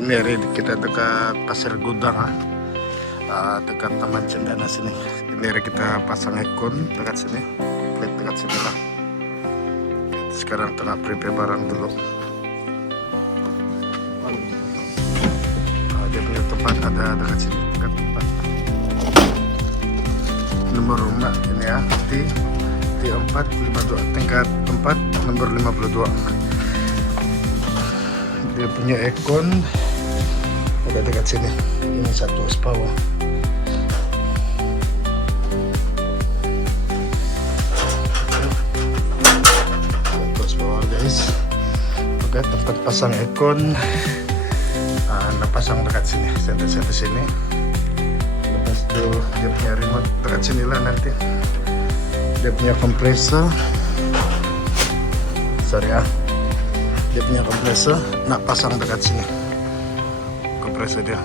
Ini hari kita dekat Pasir Gudang, dekat Taman Cendana sini. Ini hari kita pasang aircon dekat sini, plate dekat sini lah. Sekarang tengah prepare barang dulu. Dia punya tempat ada dekat sini, dekat tempat. Nomor rumah ini ya, T452, tingkat 4, nomor 52. Dia punya aircon ada dekat sini. Ini satu horsepower. Satu horsepower guys. Oke, tempat pasang aircon. Anda pasang dekat sini, center sini. Lepas itu dia punya remote dekat sini lah nanti. Dia punya kompresor. Sorry ya. Dia punya kompresor, nak pasang dekat sini. Kompresor dia.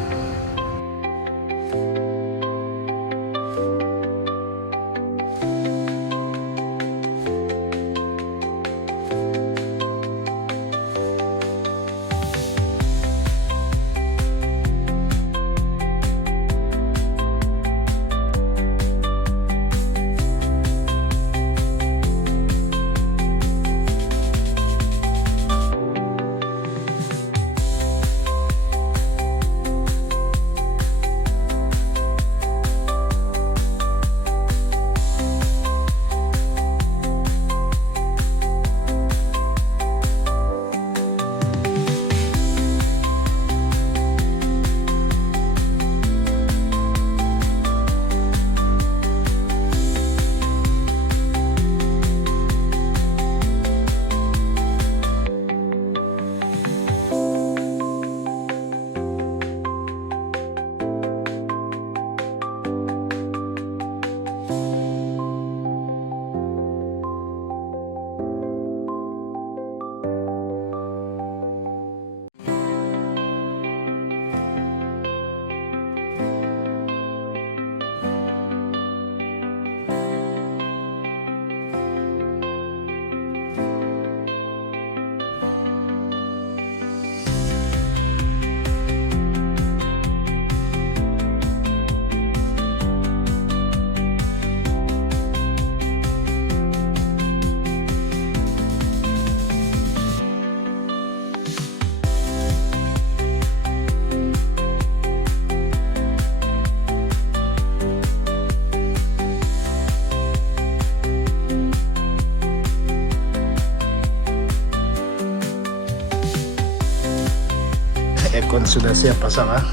Aircon sudah siap pasang ah.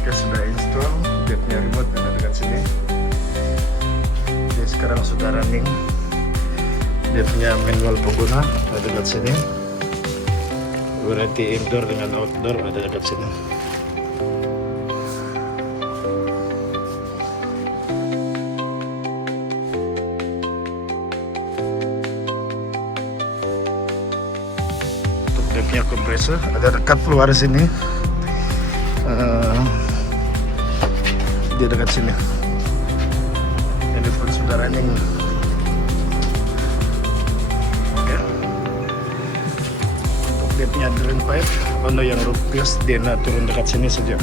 Oke, sudah install. Dia punya remote ada dekat sini. Dia sekarang sudah running. Dia punya manual pengguna ada dekat sini. Variety indoor dengan outdoor ada dekat sini. Dia punya kompresor ada dekat keluar sini. Dia dekat sini. Ini pun sudah running. Oke. Untuk dia punya drain pipe, kalau yang rupiah dia nak turun dekat sini saja.